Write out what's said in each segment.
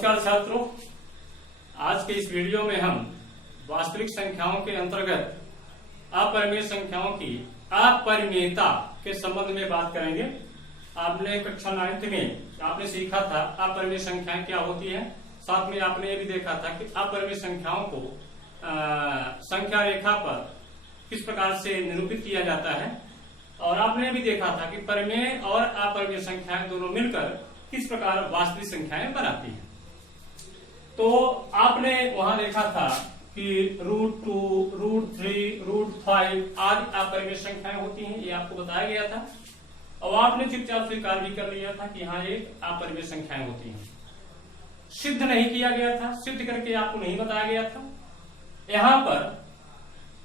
नमस्कार छात्रों, आज के इस वीडियो में हम वास्तविक संख्याओं के अंतर्गत अपरिमेय संख्याओं की अपरिमेयता के संबंध में बात करेंगे। आपने कक्षा 9th में आपने सीखा था अपरिमेय संख्याएं क्या होती है। साथ में आपने ये भी देखा था कि अपरिमेय संख्याओं को संख्या रेखा पर किस प्रकार से निरूपित किया जाता है, और आपने भी देखा था कि परिमेय और अपरिमेय संख्याएं दोनों मिलकर किस प्रकार वास्तविक संख्याएं बनाती हैं। तो आपने वहां देखा था कि √2, √3, √5 आदि अपरिमेय संख्याएं होती हैं, ये आपको बताया गया था। और आपने चुपचाप स्वीकार भी कर लिया था कि हाँ एक अपरिमेय संख्याएं होती हैं। सिद्ध नहीं किया गया था, सिद्ध करके आपको नहीं बताया गया था। यहां पर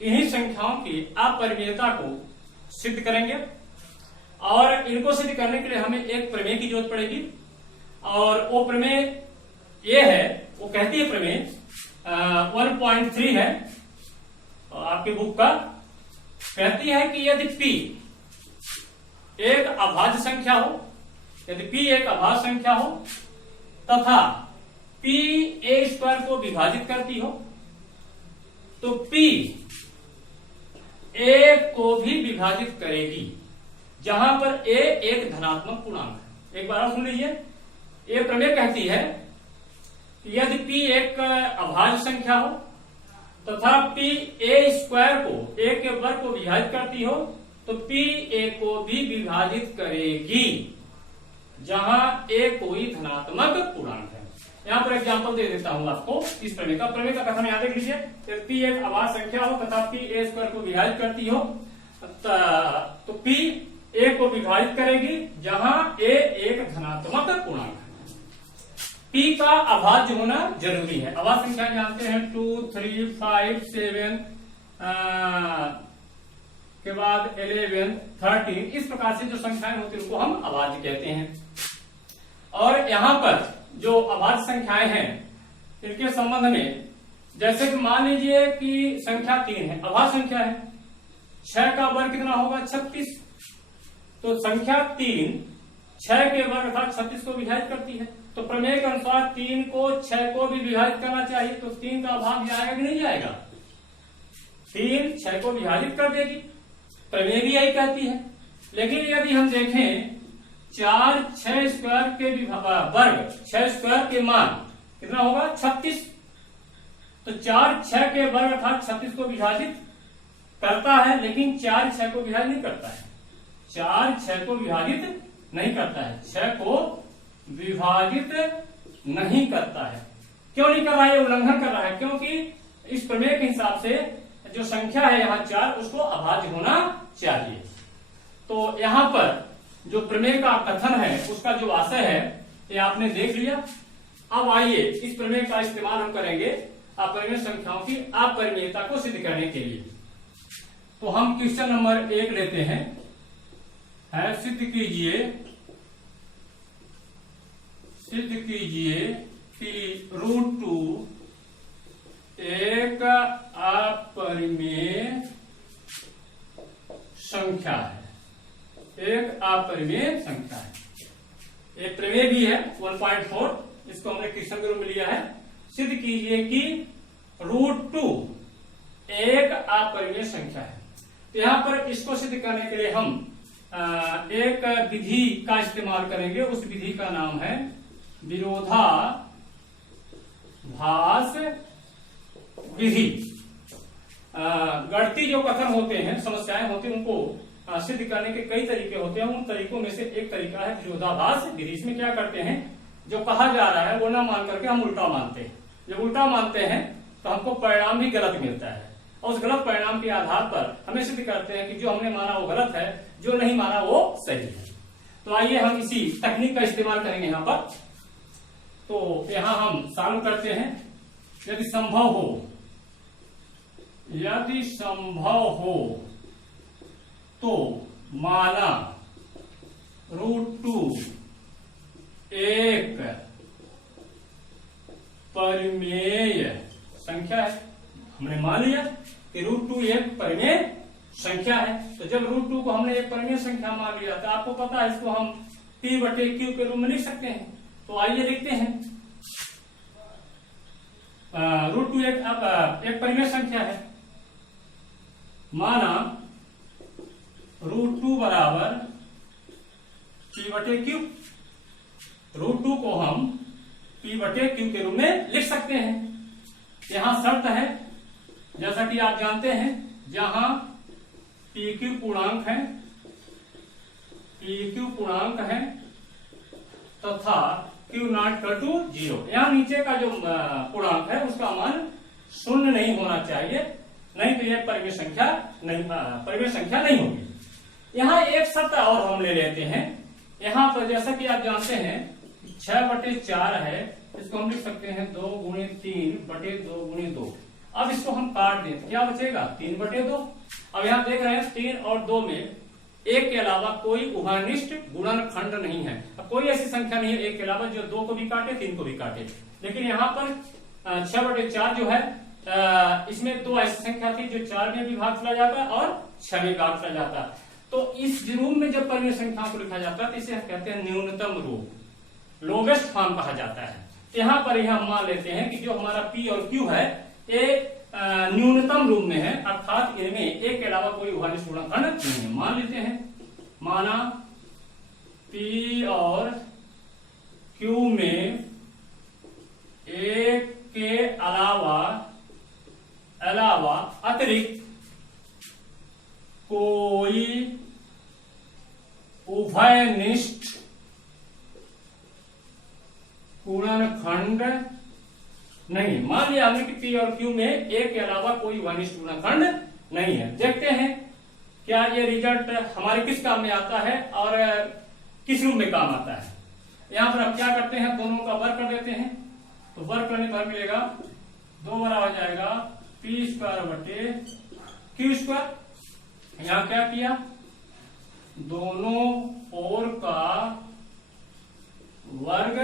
इन्हीं संख्याओं की अपरिमेयता को सिद्ध करेंगे, और इनको सिद्ध करने के लिए हमें एक प्रमेय की जरूरत पड़ेगी। और वो प्रमेय ये है, वो कहती है प्रमेय 1.3 है आपके बुक का, कहती है कि यदि p एक अभाज्य संख्या हो, यदि p एक अभाज्य संख्या हो तथा p a² को विभाजित करती हो, तो p a को भी विभाजित करेगी, जहां पर a एक धनात्मक पूर्णांक है। एक बार और सुन लीजिए, ये प्रमेय कहती है कि यदि p एक अभाज्य संख्या हो तथा p a² को a के वर्ग को विभाजित करती हो, तो p a को भी विभाजित करेगी, जहां a कोई धनात्मक पूर्णांक है। यहां पर एग्जांपल दे देता हूं आपको इस प्रमेय का। प्रमेय का कथन याद देख लीजिए, p एक अभाज्य संख्या हो तथा p a² को विभाजित करती हो, तो p a को विभाजित करेगी, जहां a एक धनात्मक पूर्णांक है। p का अभाज्य होना जरूरी है। अभाज्य संख्या जानते हैं 2, 3, 5, 7 के बाद 11, 13, इस प्रकार से जो संख्याएं होती है उनको हम अभाज्य कहते हैं। और यहां पर जो अभाज्य संख्याएं हैं इनके संबंध में, जैसे कि मान लीजिए कि संख्या 3 है, अभाज्य संख्या है, 6 का वर्ग कितना होगा 36, तो संख्या 3 6 के वर्ग अर्थात 36 को विभाजित करती है। तो प्रमेय के अनुसार 3 को 6 को भी विभाजित करना चाहिए, तो 3 का भाग जाएगा कि नहीं जाएगा? 3 6 को विभाजित कर देगी, प्रमेय भी यही कहती है। लेकिन यदि हम देखें 4 6² के वर्ग 6² के मान कितना होगा 36, तो 4 6 के वर्ग अर्थात 36 को विभाजित करता है, लेकिन 4 6 को विभाजित नहीं करता है। 4 6 को विभाजित नहीं करता है, 6 को विभाजित नहीं करता है। क्यों नहीं कर रहा है? उल्लंघन कर रहा है, क्योंकि इस प्रमेय के हिसाब से जो संख्या है यहाँ 4, उसको अभाज्य होना चाहिए। तो यहाँ पर जो प्रमेय का कथन है उसका जो आशय है ये आपने देख लिया। अब आइए इस प्रमेय का इस्तेमाल हम करेंगे अपरिमेय संख्याओं की अपरिमेयता को सिद्ध करने के लिए। तो हम क्वेश्चन नंबर 1 लेते हैं, है सिद्ध कीजिए कि √2 एक अपरिमेय संख्या है, एक अपरिमेय संख्या है। एक प्रमेय भी है 1.4, इसको हमने क्वेश्चन के रूप में लिया है। सिद्ध कीजिए कि √2 एक अपरिमेय संख्या है। तो यहां पर इसको सिद्ध करने के लिए हम एक विधि का इस्तेमाल करेंगे। उस विधि का नाम है विरोधाभास विधि। गणितीय जो कथन होते हैं, समस्याएं होती हैं, उनको सिद्ध करने के कई तरीके होते हैं। उन तरीकों में से एक तरीका है विरोधाभास विधि। इसमें क्या करते हैं, जो कहा जा रहा है वो ना मान करके हम उल्टा मानते हैं। जब उल्टा मानते हैं तो हमको परिणाम भी गलत मिलता है, और उस गलत परिणाम के आधार पर हमें सिद्ध करते हैं कि जो हमने माना वो गलत है, जो नहीं माना वो सही है। तो आइए हम इसी तकनीक का इस्तेमाल करेंगे यहाँ पर। तो यहां हम सॉल्व करते हैं। यदि संभव हो तो माना √2 एक परिमेय संख्या है। हमने मान लिया कि √2 एक परिमेय संख्या है। तो जब √2 को हमने एक परिमेय संख्या मान लिया, तो आपको पता है इसको हम p/q के रूप में लिख सकते हैं। तो आइए लिखते हैं √2 एक परिमेय संख्या है। माना √2 बराबर p/q। √2 को हम p/q के रूप में लिख सकते हैं। यहां शर्त है, जैसा कि आप जानते हैं, जहां pq पूर्णांक है तथा q नॉट इक्वल टू 0। यहाँ नीचे का जो पूर्णांक है उसका मान 0 नहीं होना चाहिए, नहीं तो यह परिमेय संख्या नहीं होगी। यहाँ एक शर्त और हम ले लेते हैं। यहाँ पर जैसा कि आप जानते हैं 6/4 है, इसको हम लिख सकते हैं 2 × 3/2 × 2। अब इसको हम काट दें तो क्या बचेगा 3/2। अब यहाँ देख रहे हैं 3 और 2 में एक के अलावा कोई उभयनिष्ठ गुणनखंड नहीं है। अब कोई ऐसी संख्या नहीं है एक के अलावा जो 2 को भी काटे 3 को भी काटे। लेकिन यहाँ पर 6/4 जो है, इसमें 2 ऐसी संख्या थी जो 4 में भी भाग चला जाता है और 6 में भाग चला जाता है। तो इस रूप में जब परिमेय संख्या को लिखा जाता है तो इसे हम कहते हैं न्यूनतम रूप, लोवेस्ट फॉर्म कहा जाता है। यहाँ पर हम मान लेते हैं कि जो हमारा p और q है ये न्यूनतम रूप में है, अर्थात इनमें एक के अलावा कोई उभयनिष्ठ गुणनखंड नहीं है। मान लेते हैं, माना p और q में एक के अलावा अतिरिक्त कोई उभयनिष्ठ गुणनखंड नहीं। मान लिया हमने कि p और q में एक के अलावा कोई उभयनिष्ठ गुणनखंड नहीं है। देखते हैं क्या ये रिजल्ट हमारे किस काम में आता है और किस रूप में काम आता है। यहां पर अब क्या करते हैं, दोनों का वर्ग कर देते हैं। तो वर्ग करने पर मिलेगा 2 बराबर हो जाएगा p² q²। यहां क्या किया, दोनों ओर का वर्ग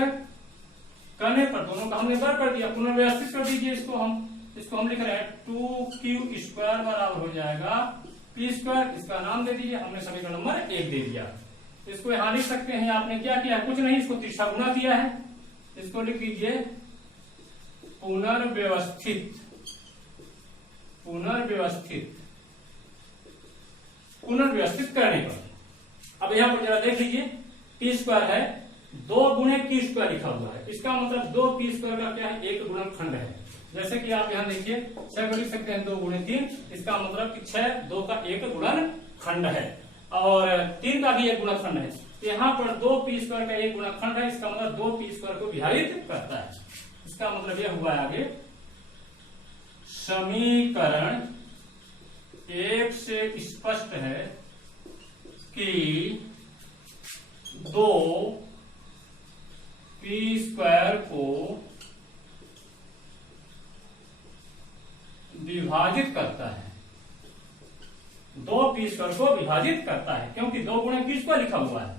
करने पर दोनों का हमने वर्ग कर दिया, पुनर्व्यवस्थित कर दीजिए इसको हम लिख रहे हैं 2q² बराबर हो जाएगा p²। इसका नाम दे दीजिए, हमने समीकरण नंबर 1 दे दिया। इसको यहां लिख सकते हैं, आपने क्या किया, कुछ नहीं, इसको तीसरा गुना किया है। इसको लिख दीजिए पुनर्व्यवस्थित करने पर। अब यहां पर जरा देख लीजिए, p² है, 2 × q² लिखा हुआ है। इसका मतलब 2p² का क्या है, एक गुणनखंड है। जैसे कि आप यहां देखिए 6 को लिख सकते हैं 2 × 3, इसका मतलब कि 6 2 का एक गुणनखंड है और 3 का भी एक गुणनखंड है। यहाँ पर 2p² का एक गुणनखंड है, इसका मतलब 2p² को विभाजित करता है। इसका मतलब यह हुआ आगे, समीकरण 1 से स्पष्ट है कि 2p² को विभाजित करता है, 2p² को विभाजित करता है, क्योंकि 2 × q² लिखा हुआ है।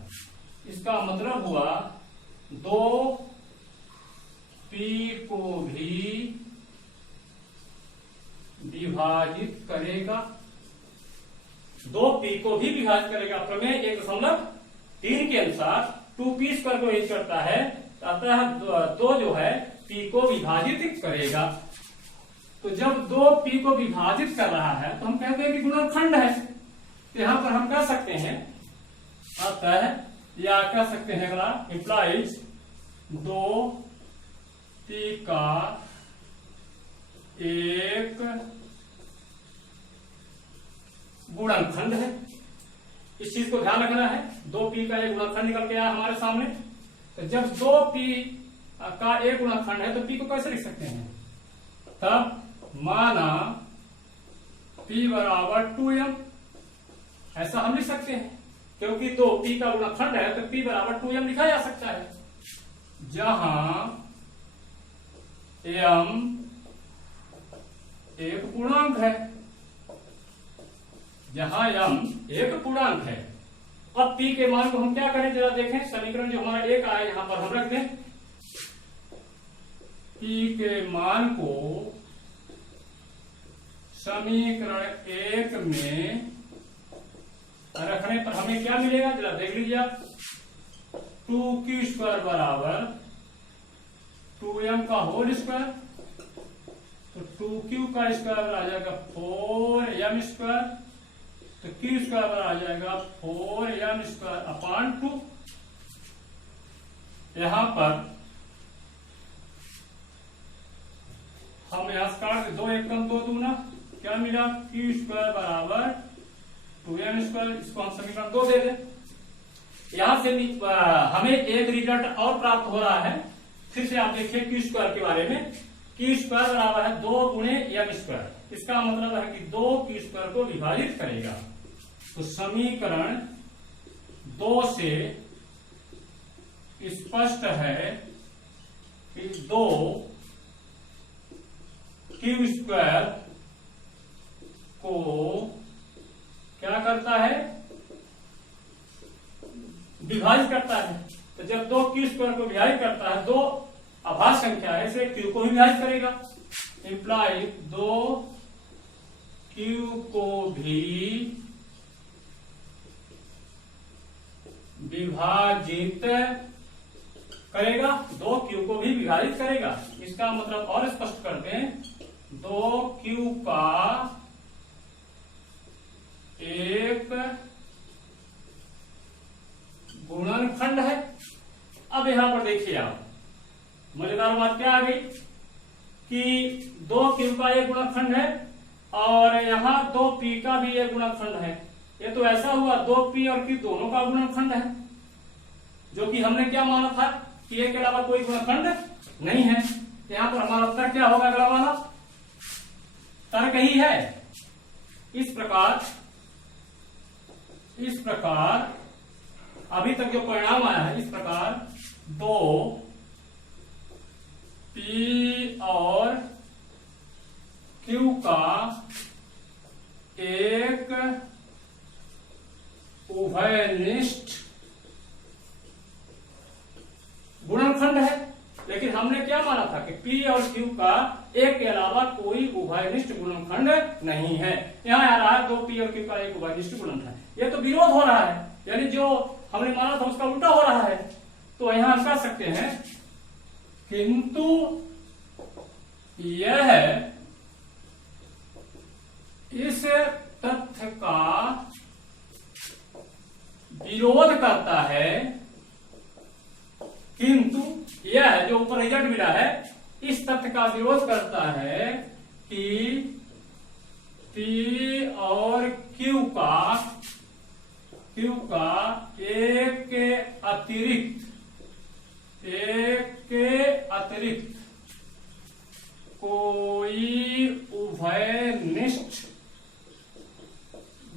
इसका मतलब हुआ 2p को भी विभाजित करेगा, 2p को भी विभाजित करेगा। प्रमेय 1.3 के अनुसार 2p² को विभाजित करता है, अतः 2 जो है p को विभाजित करेगा। तो जब 2p को विभाजित कर रहा है तो हम कहते हैं कि गुणनखंड है। तो यहां पर हम कह सकते हैं, अतः या कह सकते हैं अगला, इंप्लाइज 2p का एक गुणनखंड है। इस चीज को ध्यान रखना है, 2p का एक गुणनखंड निकल के आया हमारे सामने। तो जब 2p का एक गुणनखंड है तो p को कैसे लिख सकते हैं, तब माना p बराबर 2m, ऐसा हम लिख सकते हैं, क्योंकि 2p का गुणनखंड है तो p बराबर 2m लिखा जा सकता है, जहां m एक पूर्णांक है। अब p के मान को हम क्या करें, जरा देखें, समीकरण जो हमारा 1 आया यहां पर हम रख दें। p के मान को समीकरण 1 में रखने पर हमें क्या मिलेगा, जरा देख लीजिए आप। 2q² बराबर 2m का होल स्क्वायर 2q का स्क्वायर आ जाएगा 4m², तो q स्क्वायर आ जाएगा 4m² अपॉन 2। यहां पर हम यहां से काट 2 एकम 2 दूना, क्या मिला, q स्क्वायर बराबर 2m²। इसको हम समीकरण 2 दे दें। यहां से हमें एक रिजल्ट और प्राप्त हो रहा है। फिर से आप देखिए q स्क्वायर के बारे में, q स्क्वायर बराबर है 2 गुणे m²। इसका मतलब है कि 2 q स्क्वायर को विभाजित करेगा। तो समीकरण 2 से स्पष्ट है कि 2 q स्क्वायर को क्या करता है, विभाजित करता है। तो जब 2 q स्क्वायर को विभाजित करता है, 2 अभाज्य संख्या है, इसे q को भी विभाजित करेगा। इंप्लाई 2 q को भी विभाजित करेगा, 2 q को भी विभाजित करेगा। इसका मतलब और स्पष्ट करते हैं, 2 q का एक गुणनखंड है। अब यहां पर देखिए आप, मजेदार बात क्या आ गई कि 2 q का एक गुणनखंड है और यहां 2 p का भी एक गुणनखंड है। ये तो ऐसा हुआ 2 p और q दोनों का गुणनखंड है, जो कि हमने क्या माना था कि एक के अलावा कोई गुणनखंड नहीं है। यहां पर हमारा उत्तर क्या होगा, अगला वाला तर्क ही है। इस प्रकार अभी तक जो परिणाम आया है, इस प्रकार 2 p और q का एक उभयनिष्ठ गुणनखंड है। लेकिन हमने क्या माना था कि p और q का एक के अलावा कोई उभयनिष्ठ गुणनखंड नहीं है। यहाँ आ रहा है 2p और q का एक उभयनिष्ठ गुणनखंड। यह तो विरोध हो रहा है, यानी जो हमने माना था उसका उल्टा हो रहा है। तो यहां हम कह सकते हैं किंतु यह इस तथ्य का विरोध करता है, किंतु यह जो ऊपर रिजल्ट मिला है इस तथ्य का विरोध करता है कि p और q का एक के अतिरिक्त कोई उभयनिष्ठ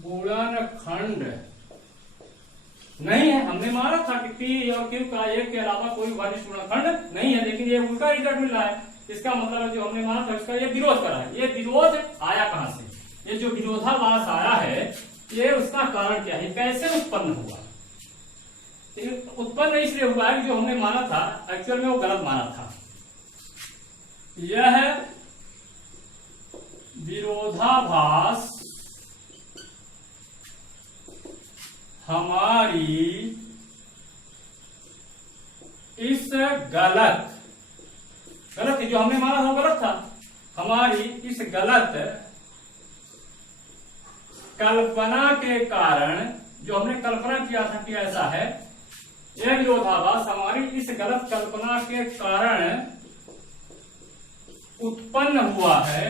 गुणनखंड नहीं है। हमने माना था कि p और q का एक के अलावा कोई उभयनिष्ठ गुणनखंड नहीं है, लेकिन ये उल्टा रिजल्ट मिल रहा है। इसका मतलब है जो हमने माना था उसका ये विरोध करा है। ये विरोध आया कहां से, ये जो विरोधाभास आया है ये उसका कारण क्या है, कैसे उत्पन्न हुआ। उत्पन्न इसलिए हुआ है कि जो हमने माना था एक्चुअल में वो गलत माना था। यह विरोधाभास हमारी इस गलत जो हमने माना था वो गलत था, हमारी इस गलत कल्पना के कारण, जो हमने कल्पना किया था कि ऐसा है, यह विरोधाभास हमारी इस गलत कल्पना के कारण उत्पन्न हुआ है।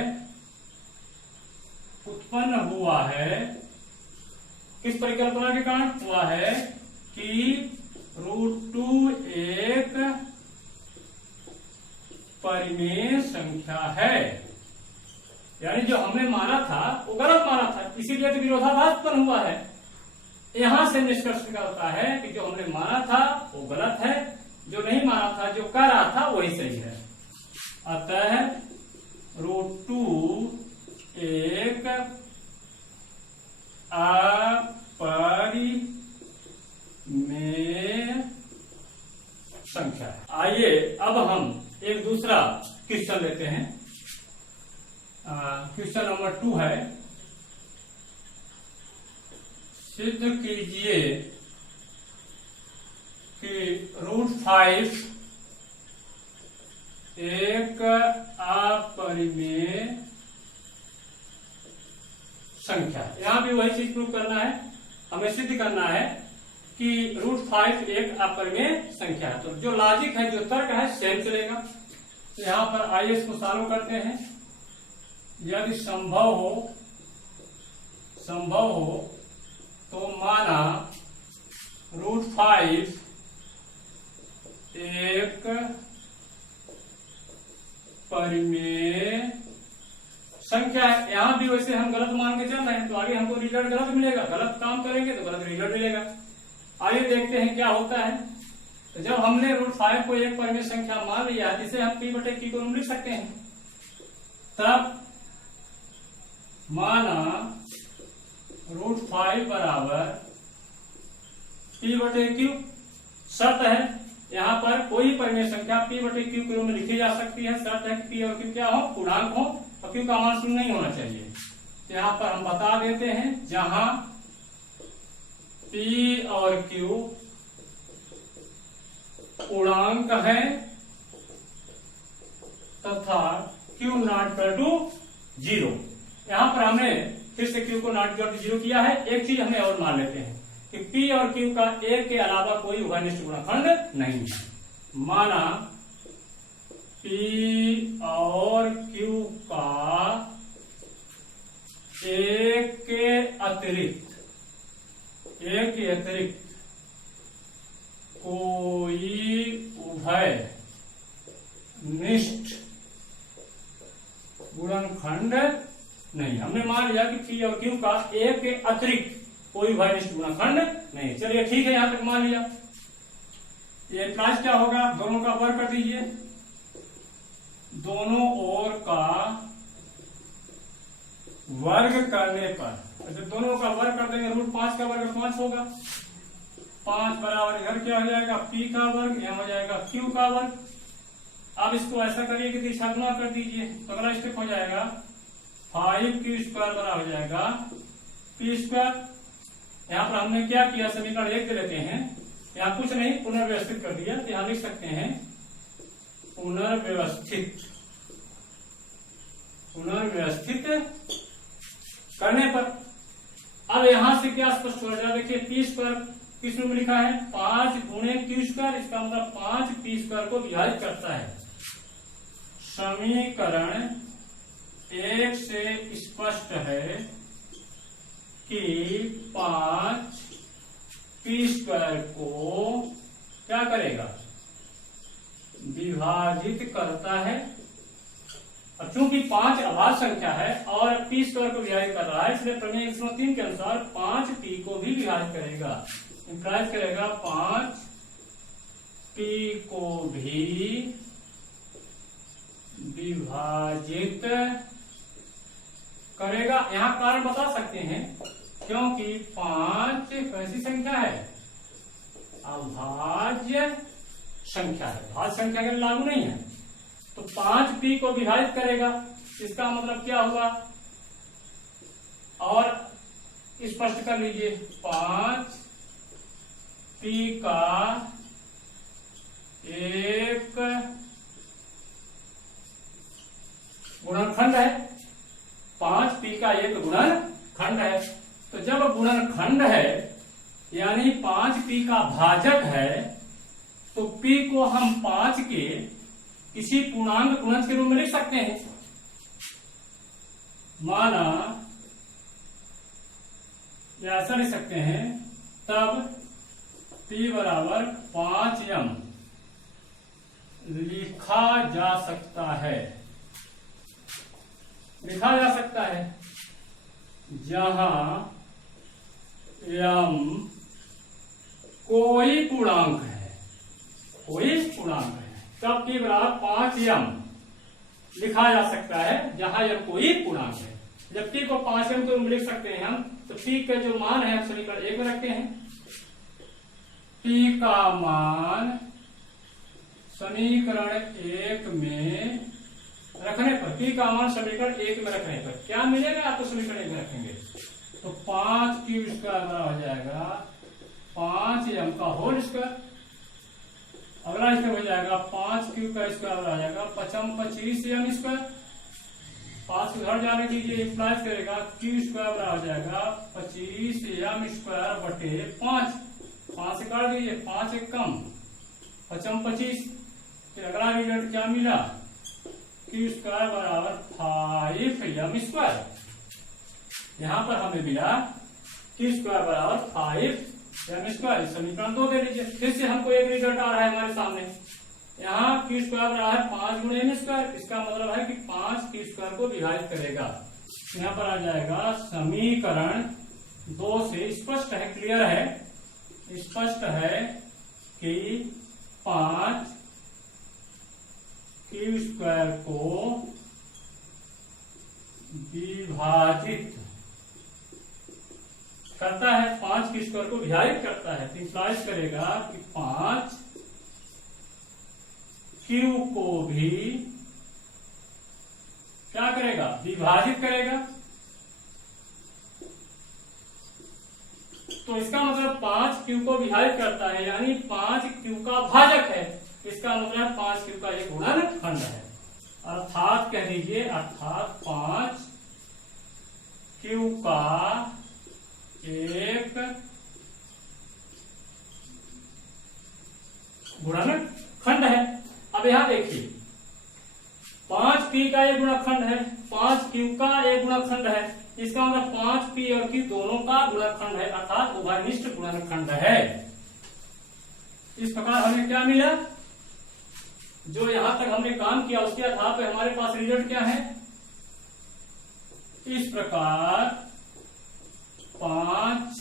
किस परिकल्पना के कारण हुआ है कि √2 एक परिमेय संख्या है। यानी जो हमने माना था वो गलत माना था, इसीलिए तो विरोधाभास उत्पन्न हुआ है। यहां से निष्कर्ष निकलता है कि जो हमने माना था वो गलत है, जो नहीं माना था, जो कह रहा था वही सही है। अतः √2 एक अपरिमेय संख्या है। आइए अब हम एक दूसरा क्वेश्चन लेते हैं। क्वेश्चन नंबर 2 है, सिद्ध कीजिए कि √5 एक अपरिमेय भी वही चीज प्रूव करना है, हमें सिद्ध करना है कि √5 एक अपरिमेय संख्या है। तो जो लॉजिक है, जो तर्क है, सेम चलेगा। तो यहाँ पर आइए इसको सॉल्व करते हैं। यदि संभव हो तो माना √5 एक परिमेय संख्या है। यहां भी वैसे हम गलत मान के चल रहे हैं, तो आगे हमको रिजल्ट गलत मिलेगा। गलत काम करेंगे तो गलत रिजल्ट मिलेगा। आइए देखते हैं क्या होता है। तो जब हमने √5 को एक परिमेय संख्या मान लिया, जिसे हम p/q को लिख सकते हैं, तब माना √5 बराबर p/q। शर्त है यहाँ पर कोई परिमेय संख्या p/q के रूप में लिखी जा सकती है। शर्त है कि p और q क्या हो, पूर्णांक हो, और q का मान 0 नहीं होना चाहिए। तो यहाँ पर हम बता देते हैं, जहां p और q पूर्णांक है तथा q नॉट इक्वल टू 0। यहाँ पर हमने फिर से q को नॉट इक्वल टू 0 किया है। एक चीज हमें और मान लेते हैं कि p और q का एक के अलावा कोई उभयनिष्ठ गुणनखंड नहीं है। माना p और q का एक के अतिरिक्त कोई उभयनिष्ठ गुणनखंड नहीं। हमने मान लिया कि p और q का एक के अतिरिक्त कोई उभयनिष्ठ गुणनखंड नहीं। चलिए ठीक है, यहां तक मान लिया। ये क्लास क्या होगा, दोनों का वर्ग कर दीजिए। दोनों ओर का वर्ग करने पर, अच्छा दोनों का वर्ग कर देंगे, √5 का वर्ग 5 होगा। 5 बराबर इधर क्या हो जाएगा, p का वर्ग, यहां हो जाएगा q का वर्ग। अब इसको ऐसा करिए कि दिशा गुना कर दीजिए, तो अगला स्टेप हो जाएगा 5q² बराबर हो जाएगा p²। यहाँ पर हमने क्या किया, समीकरण 1 से लेते हैं, यहाँ कुछ नहीं, पुनर्व्यवस्थित कर दिया। तो यहाँ लिख सकते हैं पुनर्व्यवस्थित करने पर अब यहां से क्या स्पष्ट हो जाएगा, देखिए p² किस में लिखा है, 5 गुणे q²। इसका मतलब 5p² को विभाजित करता है। समीकरण 1 से स्पष्ट है कि 5p² को क्या करेगा, विभाजित करता है। और चूंकि 5 अभाज्य संख्या है और p² को विभाजित कर रहा है, इसलिए प्रमेय 103 के अनुसार 5p को भी विभाजित करेगा। इंप्लाइज करेगा 5p को भी विभाजित करेगा। यहाँ कारण बता सकते हैं, क्योंकि 5 कैसी संख्या है, अभाज्य संख्या है, भाज्य संख्या के लिए लागू नहीं है। तो 5p को विभाजित करेगा, इसका मतलब क्या हुआ, और स्पष्ट कर लीजिए, 5p का एक गुणनखंड है। 5p का एक गुणनखंड है। तो जब गुणनखंड है यानी 5p का भाजक है, तो p को हम 5 के किसी पूर्णांक गुणज के रूप में लिख सकते हैं। माना या ऐसा लिख सकते हैं, तब p बराबर 5m लिखा जा सकता है, जहां m कोई पूर्णांक है, तब p बराबर 5m लिखा जा सकता है, जहां m कोई पूर्णांक है। जब p को 5m तो लिख सकते हैं हम, तो p का जो मान है हम समीकरण 1 में रखते हैं। p का मान समीकरण 1 में रखने पर, p का मान समीकरण 1 में रखने पर क्या मिलेगा, आपको समीकरण 1 में रखेंगे तो 5q² हो जाएगा 5m का होल स्क्वायर। अगला स्टेप हो जाएगा 5q² आ जाएगा 5m 25m²। 5 को घर जाने दीजिए, इम्प्लाइज करेगा क्यू स्क्वायर बराबर हो जाएगा 25 m स्क्वायर बटे 5। 5 से काट दीजिए, 5 एक कम, 5 25। फिर अगला रिजल्ट क्या मिला, क्यू स्क्वायर बराबर 5m स्क्वायर। यहां पर हमें मिला क्यू स्क्वायर बराबर 5m स्क्वायर। समीकरण 2 दे लीजिए। फिर से हमको एक रिजल्ट आ रहा है हमारे सामने, यहाँ क्यू स्क्वायर बराबर 5 गुणे m स्क्वायर। इसका मतलब है कि 5 क्यू स्क्वायर को विभाजित करेगा। यहाँ पर आ जाएगा समीकरण 2 से स्पष्ट है, क्लियर है, स्पष्ट है कि 5 क्यू स्क्वायर को विभाजित करता है, 5 क्यू स्क्वायर को विभाजित करता है। तो इम्प्लाइज करेगा कि 5 क्यू को भी क्या करेगा, विभाजित करेगा। तो इसका मतलब 5 क्यू को विभाजित करता है, यानी 5 क्यू का भाजक है। इसका मतलब 5 क्यू का एक गुणनखंड है। अर्थात कह दीजिए, अर्थात 5 क्यू का एक गुणनखंड है। अब यहां देखिए, 5 पी का एक गुणनखंड है, 5 क्यू का एक गुणनखंड है। इसका मतलब 5 पी और क्यू दोनों का गुणनखंड है, अर्थात उभयनिष्ठ गुणनखंड है। इस प्रकार हमें क्या मिला, जो यहां तक हमने काम किया उसके आधार पर हमारे पास रिजल्ट क्या है। इस प्रकार 5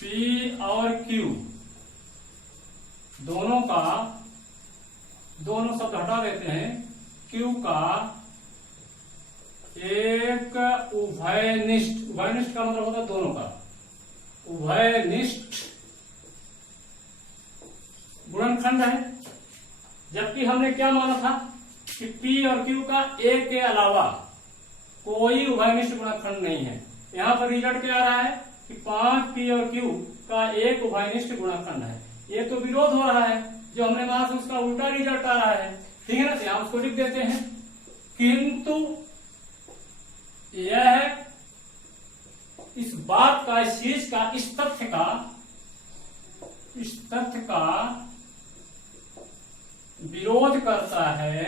पी और क्यू दोनों शब्द हटा देते हैं, क्यू का एक उभयनिष्ठ, उभयनिष्ठ का मतलब होता है दोनों का, उभयनिष्ठ गुणनखंड है। जबकि हमने क्या माना था कि पी और क्यू का एक के अलावा कोई उभयनिष्ठ गुणनखंड नहीं है। यहाँ पर रिजल्ट क्या आ रहा है कि 5 पी और क्यू का एक उभयनिष्ठ गुणनखंड है। ये तो विरोध हो रहा है, जो हमने माना था उसका उल्टा रिजल्ट आ रहा है, ठीक है ना। यहां उसको लिख देते हैं, किंतु यह इस बात का, इस चीज का, इस तथ्य का विरोध करता है।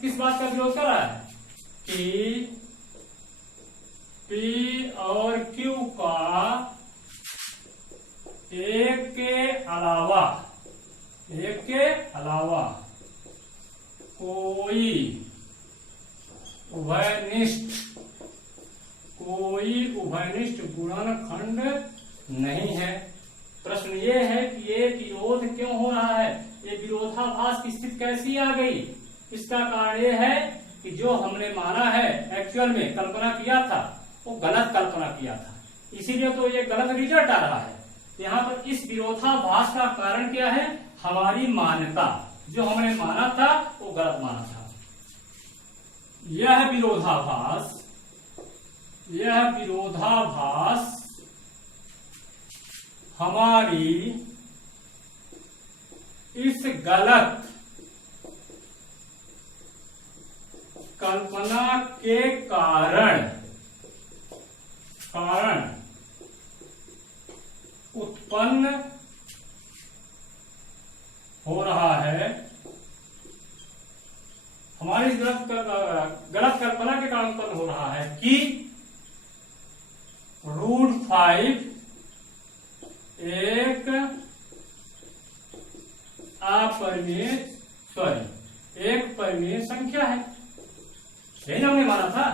किस बात का विरोध कर रहा है कि पी और क्यू का एक के अलावा कोई उभयनिष्ठ गुणनखंड नहीं है। प्रश्न ये है कि ये विरोध क्यों हो रहा है, ये विरोधाभास की स्थिति कैसी आ गई। इसका कारण ये है कि जो हमने माना है, एक्चुअल में कल्पना किया था, वो गलत कल्पना किया था, इसीलिए तो ये गलत रिजल्ट आ रहा है। यहाँ पर इस विरोधाभास का कारण क्या है, हमारी मान्यता, जो हमने माना था वो गलत माना था। यह विरोधाभास हमारी इस गलत कल्पना के कारण उत्पन्न हो रहा है। हमारी गलत कल्पना के कारण उत्पन्न हो रहा है कि √5 एक परिमेय संख्या है। यही हमने माना था,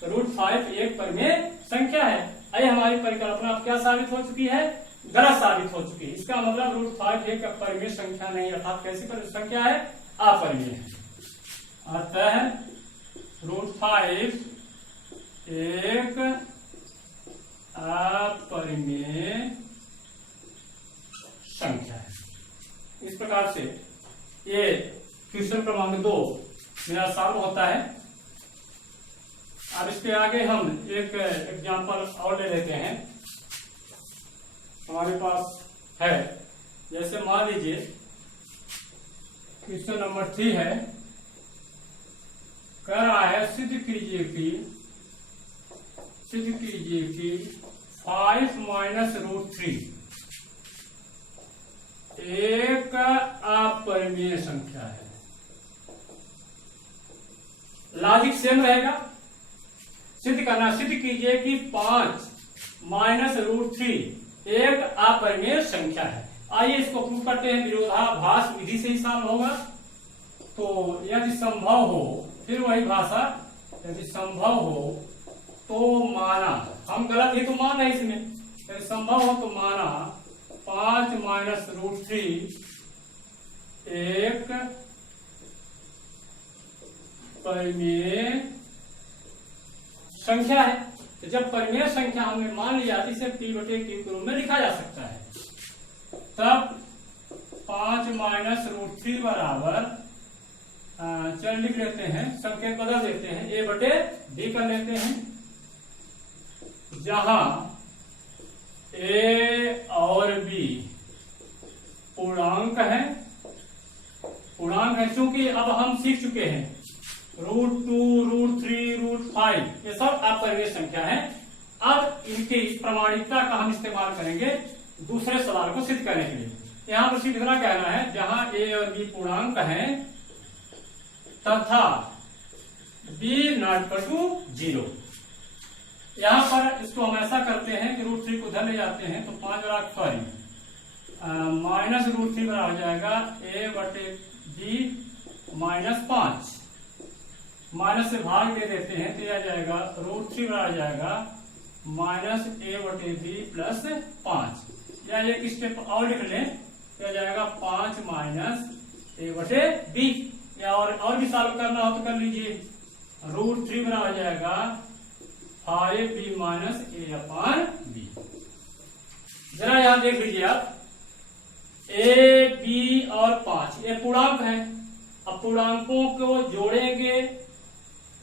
तो √5 एक परिमेय संख्या है। अरे हमारी परिकल्पना अब क्या साबित हो चुकी है, गलत साबित हो चुकी है। इसका मतलब √5 एक परिमेय संख्या नहीं, अर्थात कैसी परिमेय संख्या है, अपरिमेय है। अतः √5 एक अपरिमेय संख्या है। इस प्रकार से ये क्वेश्चन क्रमांक 2 मेरा सॉल्व होता है। अब इसके आगे हम एक एग्जांपल और ले लेते हैं, हमारे पास है। जैसे मान लीजिए क्वेश्चन नंबर 3 है, कह रहा है सिद्ध कीजिए कि 5 माइनस रूट 3 एक अपरिमेय संख्या है। लॉजिक सेम रहेगा। सिद्ध करना, सिद्ध कीजिए कि 5 माइनस रूट 3 एक अपरिमेय संख्या है। आइए इसको प्रूव करते हैं। विरोधाभास विधि से ही साल होगा। तो यदि संभव हो, फिर वही भाषा, यदि संभव हो तो माना, हम गलत ही तो मान रहे इसमें, यदि संभव हो तो माना 5 माइनस रूट 3 एक परिमेय संख्या है। तो जब परिमेय संख्या हमने मान लिया तो इसे P बटे Q के रूप में लिखा जा सकता है। तब 5 माइनस रूट 3 बराबर, चल लिख लेते हैं, संकेत बदल देते हैं, A बटे B कर लेते हैं, जहां A और B पूर्णांक है। क्योंकि अब हम सीख चुके हैं रूट 2, रूट 3, रूट 5 ये सब अपरिमेय संख्या है। अब इनकी प्रामाणिकता का हम इस्तेमाल करेंगे दूसरे सवाल को सिद्ध करने के लिए। यहां पर सिर्फ इतना कहना है, जहां A और B पूर्णांक है तथा B नॉट इक्वल टू 0। यहां पर इसको हम ऐसा करते हैं कि रूट 3 को धन ले जाते हैं, तो 5 माइनस रूट 3 बराबर हो जाएगा A बटे B माइनस 5। माइनस से भाग दे देते हैं तो यह जाएगा रूट 3 बराबर जाएगा माइनस A बटे B प्लस 5। या एक स्टेप और लिख लें, यह जाएगा 5 माइनस A बटे B। या और भी सॉल्व करना हो तो कर लीजिए। रूट 3 बराबर जाएगा 5B minus A upon B। जरा यहां देख लीजिए आप, A, B और 5 ये पूर्णांक है। अब पूर्णांकों को जोड़ेंगे,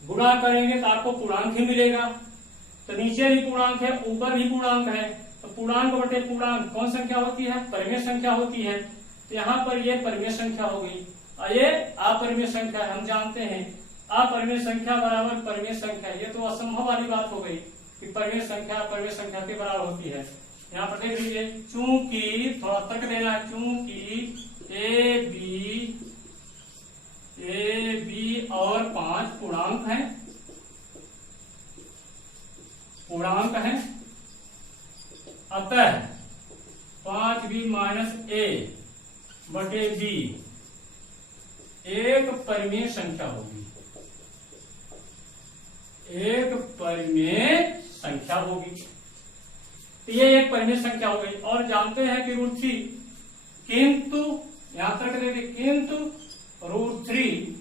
गुणा करेंगे तो आपको पूर्णांक ही मिलेगा। तो नीचे भी पूर्णांक है, ऊपर भी पूर्णांक है। तो पूर्णांक बटे पूर्णांक कौन संख्या होती है? परिमेय संख्या होती है। तो यहाँ पर ये परिमेय संख्या हो गई और ये अपरिमेय संख्या है। हम जानते हैं अपरिमेय संख्या बराबर परिमेय संख्या। ये तो असंभव वाली बात हो गई कि परिमेय संख्या परिमेय संख्या के बराबर होती है। यहाँ पर देख लीजिए, चूंकि थोड़ा तर्क देना है, चूंकि ए बी और 5 पूर्णांक हैं, अतः 5B माइनस A बटे B एक परिमेय संख्या होगी। एक परिमेय संख्या होगी। तो ये एक परिमेय संख्या हो गई। और जानते हैं कि रूट 3, किंतु यहां तक देते, किंतु रूट 3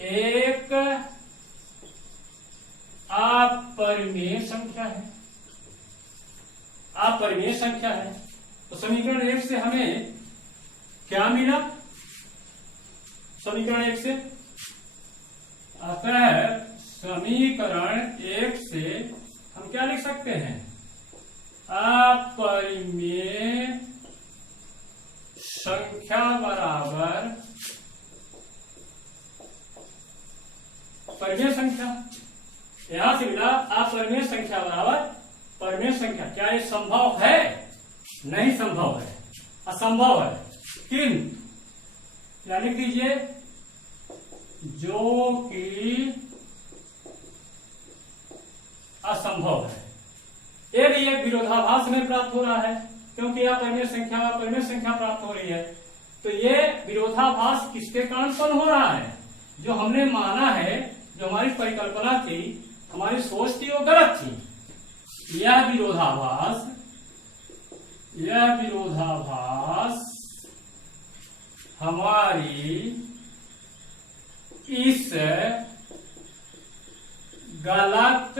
एक अपरिमेय संख्या है। अपरिमेय संख्या है। तो समीकरण 1 से हमें क्या मिला? समीकरण 1 से, अतः समीकरण 1 से हम क्या लिख सकते हैं? अपरिमेय संख्या बराबर परिमेय संख्या। यहां से मिला अपरिमेय संख्या बराबर परिमेय संख्या। क्या ये संभव है? नहीं संभव है, असंभव है। किंतु क्या लिख दीजिए? जो कि असंभव है। ये भी एक विरोधाभास में प्राप्त हो रहा है, क्योंकि अपरिमेय संख्या प्राप्त हो रही है। तो ये विरोधाभास किसके कारण उत्पन्न हो रहा है? जो हमने माना है, जो हमारी परिकल्पना थी, हमारी सोच थी, वो गलत थी। यह विरोधाभास हमारी इस गलत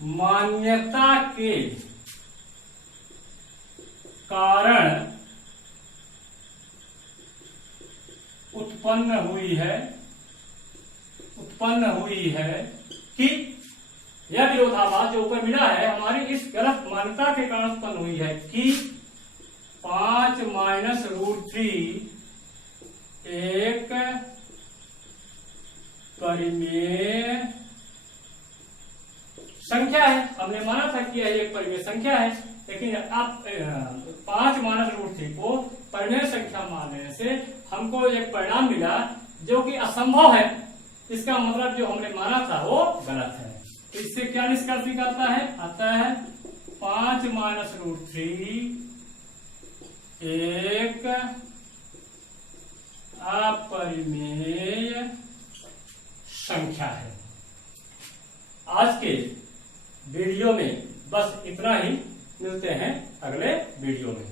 मान्यता के कारण उत्पन्न हुई है कि यह विरोधाभास जो ऊपर मिला है हमारी इस गलत मान्यता के कारण उत्पन्न हुई है कि 5 माइनस रूट 3 एक अपरिमेय संख्या है। हमने माना था कि यह एक परिमेय संख्या है, लेकिन आप 5-√3 को परिमेय संख्या मानने से हमको एक परिणाम मिला जो कि असंभव है। इसका मतलब जो हमने माना था वो गलत है। तो इससे क्या निष्कर्ष निकलता है? आता है 5-√3 एक अपरिमेय संख्या है। आज के वीडियो में बस इतना ही। मिलते हैं अगले वीडियो में।